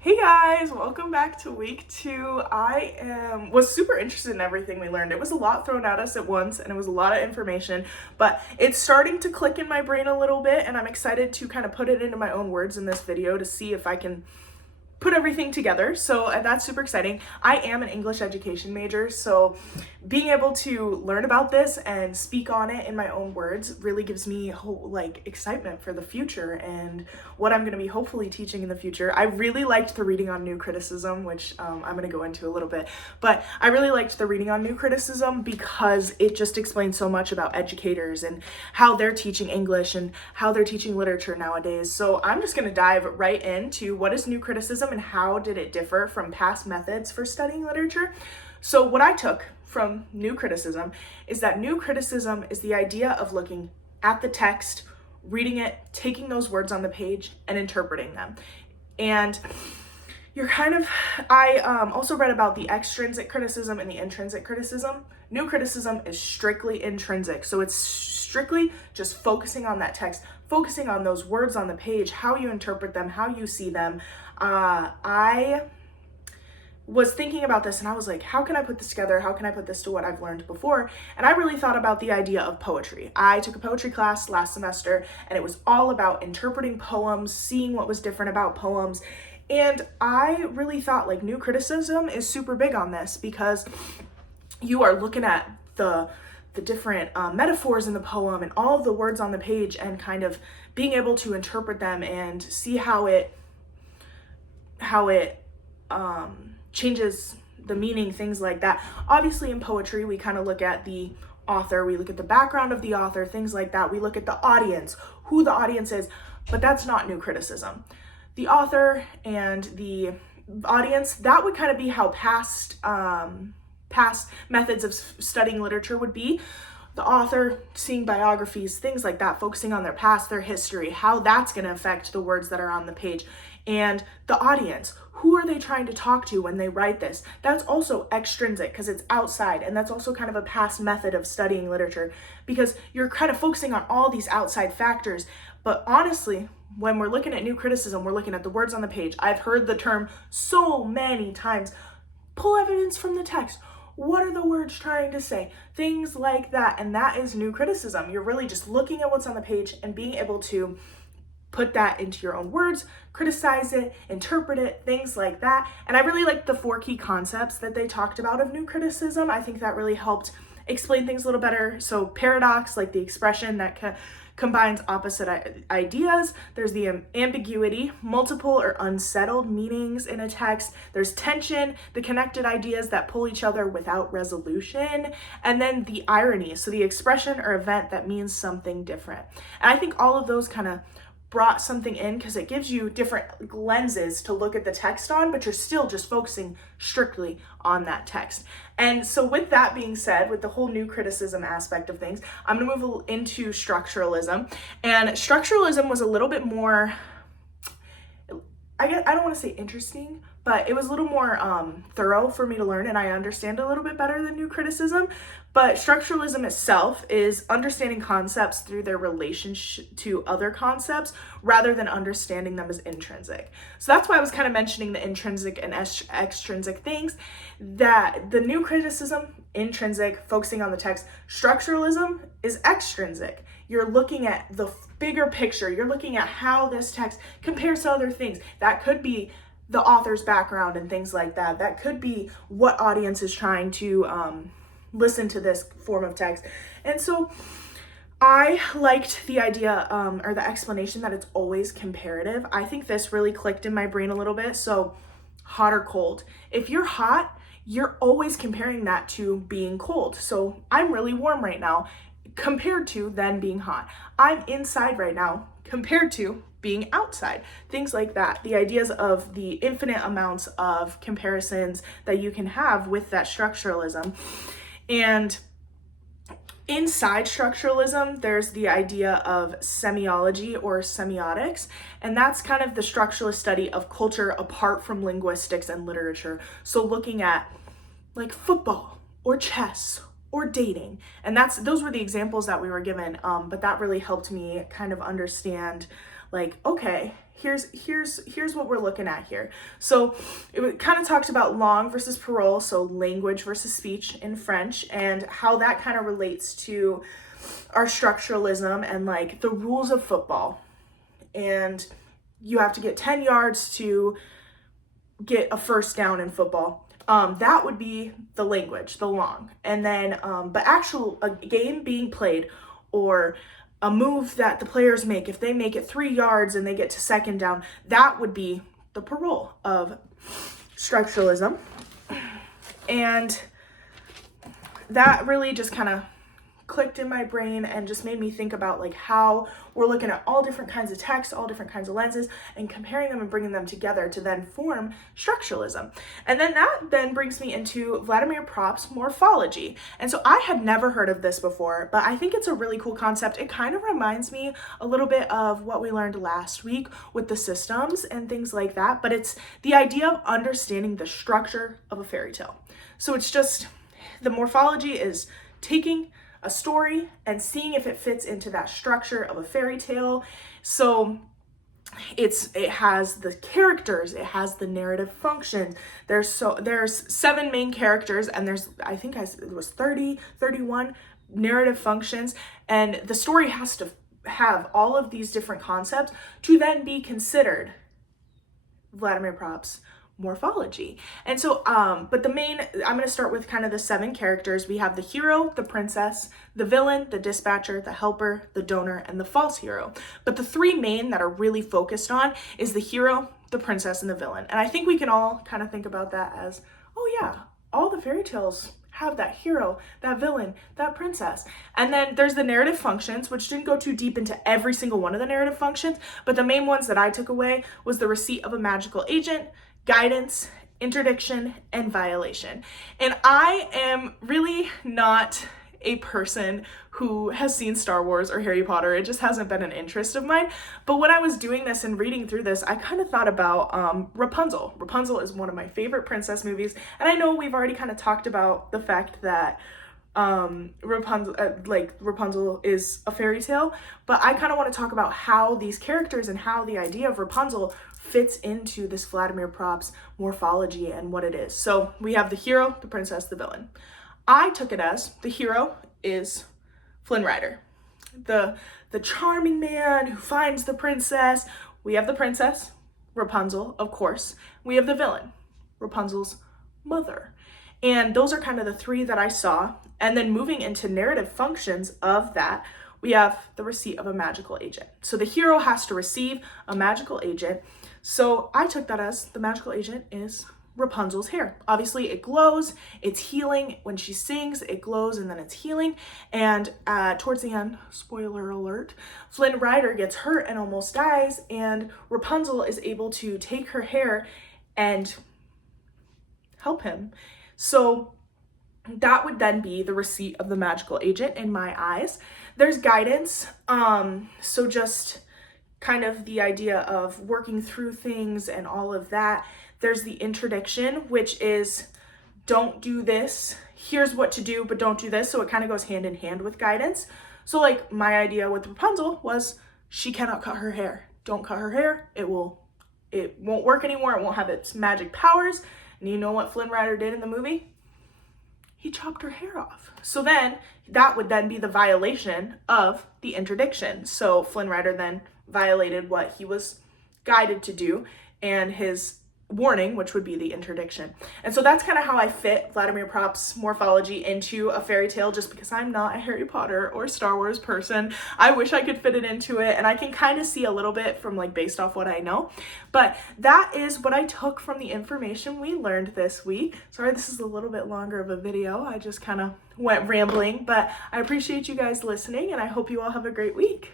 Hey guys, welcome back to week 2. Was super interested in everything we learned. It was a lot thrown at us at once and it was a lot of information, but it's starting to click in my brain a little bit and I'm excited to kind of put it into my own words in this video to see if I can put everything together. So that's super exciting. I am an English education major, so being able to learn about this and speak on it in my own words really gives me excitement for the future and what I'm going to be hopefully teaching in the future. I really liked the reading on new criticism, which I'm going to go into a little bit, but I really liked the reading on new criticism because it just explains so much about educators and how they're teaching English and how they're teaching literature nowadays. So I'm just going to dive right into what is new criticism and how did it differ from past methods for studying literature. So what I took from new criticism is that new criticism is the idea of looking at the text, reading it, taking those words on the page and interpreting them. And I also read about the extrinsic criticism and the intrinsic criticism. New criticism is strictly intrinsic. So it's strictly just focusing on that text, focusing on those words on the page, how you interpret them, how you see them. I was thinking about this and I was like, how can I put this together? How can I put this to what I've learned before? And I really thought about the idea of poetry. I took a poetry class last semester and it was all about interpreting poems, seeing what was different about poems. And I really thought like new criticism is super big on this because you are looking at the different metaphors in the poem and all of the words on the page and kind of being able to interpret them and see how it changes the meaning, things like that. Obviously in poetry, we kind of look at the author, we look at the background of the author, things like that. We look at the audience, who the audience is, but that's not new criticism. The author and the audience, that would kind of be how past methods of studying literature would be. The author, seeing biographies, things like that, focusing on their past, their history, how that's going to affect the words that are on the page. And the audience, who are they trying to talk to when they write this? That's also extrinsic because it's outside, and that's also kind of a past method of studying literature because you're kind of focusing on all these outside factors. But honestly, when we're looking at new criticism, we're looking at the words on the page. I've heard the term so many times, pull evidence from the text. What are the words trying to say? Things like that. And that is new criticism. You're really just looking at what's on the page and being able to put that into your own words, criticize it, interpret it, things like that. And I really liked the 4 key concepts that they talked about of new criticism. I think that really helped explain things a little better. So paradox, like the expression that combines opposite ideas. There's the ambiguity, multiple or unsettled meanings in a text. There's tension, the connected ideas that pull each other without resolution. And then the irony, so the expression or event that means something different. And I think all of those kind of brought something in because it gives you different lenses to look at the text on, but you're still just focusing strictly on that text. And so with that being said, with the whole new criticism aspect of things, I'm gonna move into structuralism. And structuralism was a little bit more, I don't want to say interesting, but it was a little more thorough for me to learn and I understand a little bit better than new criticism. But structuralism itself is understanding concepts through their relationship to other concepts rather than understanding them as intrinsic. So that's why I was kind of mentioning the intrinsic and extrinsic things, that the new criticism, intrinsic, focusing on the text. Structuralism is extrinsic. You're looking at the bigger picture. You're looking at how this text compares to other things. That could be the author's background and things like that. That could be what audience is trying to listen to this form of text. And so I liked the idea or the explanation that it's always comparative. I think this really clicked in my brain a little bit. So hot or cold. If you're hot, you're always comparing that to being cold. So I'm really warm right now compared to then being hot. I'm inside right now compared to being outside, things like that. The ideas of the infinite amounts of comparisons that you can have with that structuralism. And inside structuralism, there's the idea of semiology or semiotics, and that's kind of the structuralist study of culture apart from linguistics and literature. So looking at like football or chess or dating. And those were the examples that we were given, but that really helped me kind of understand like, okay, here's what we're looking at here. So it kind of talked about langue versus parole, so language versus speech in French, and how that kind of relates to our structuralism and like the rules of football. And you have to get 10 yards to get a first down in football. That would be the language, the langue. And then, but a game being played, or a move that the players make, if they make it 3 yards and they get to second down, that would be the parole of structuralism. And that really just kind of clicked in my brain and just made me think about like how we're looking at all different kinds of text, all different kinds of lenses, and comparing them and bringing them together to then form structuralism. And then that then brings me into Vladimir Prop's morphology. And so I had never heard of this before, but I think it's a really cool concept. It kind of reminds me a little bit of what we learned last week with the systems and things like that, but it's the idea of understanding the structure of a fairy tale. So it's just, the morphology is taking a story and seeing if it fits into that structure of a fairy tale. So it has the characters, it has the narrative function. There's 7 main characters, and there's, I think it was 31 narrative functions, and the story has to have all of these different concepts to then be considered Vladimir Prop's morphology. And so, but I'm going to start with kind of the 7 characters. We have the hero, the princess, the villain, the dispatcher, the helper, the donor, and the false hero. But the 3 main that are really focused on is the hero, the princess, and the villain. And I think we can all kind of think about that as, oh yeah, all the fairy tales have that hero, that villain, that princess. And then there's the narrative functions, which didn't go too deep into every single one of the narrative functions, but the main ones that I took away was the receipt of a magical agent, guidance, interdiction, and violation. And I am really not a person who has seen Star Wars or Harry Potter. It just hasn't been an interest of mine. But when I was doing this and reading through this, I kind of thought about Rapunzel. Rapunzel is one of my favorite princess movies. And I know we've already kind of talked about the fact that Rapunzel is a fairy tale, but I kind of want to talk about how these characters and how the idea of Rapunzel fits into this Vladimir Prop's morphology and what it is. So we have the hero, the princess, the villain. I took it as the hero is Flynn Rider, the charming man who finds the princess. We have the princess, Rapunzel, of course. We have the villain, Rapunzel's mother. And those are kind of the 3 that I saw. And then moving into narrative functions of that, we have the receipt of a magical agent. So the hero has to receive a magical agent. So I took that as the magical agent is Rapunzel's hair. Obviously it glows, it's healing. When she sings, it glows and then it's healing. And towards the end, spoiler alert, Flynn Rider gets hurt and almost dies, and Rapunzel is able to take her hair and help him. So that would then be the receipt of the magical agent in my eyes. There's guidance. So just kind of the idea of working through things and all of that. There's the interdiction, which is don't do this. Here's what to do, but don't do this. So it kind of goes hand in hand with guidance. So like my idea with Rapunzel was she cannot cut her hair. Don't cut her hair. It won't work anymore. It won't have its magic powers. And you know what Flynn Rider did in the movie? He chopped her hair off. So then that would then be the violation of the interdiction. So Flynn Rider then violated what he was guided to do and his warning, which would be the interdiction. And so that's kind of how I fit Vladimir Prop's morphology into a fairy tale, just because I'm not a Harry Potter or Star Wars person. I wish I could fit it into it, and I can kind of see a little bit from like based off what I know. But that is what I took from the information we learned this week. Sorry, this is a little bit longer of a video. I just kind of went rambling, but I appreciate you guys listening, and I hope you all have a great week.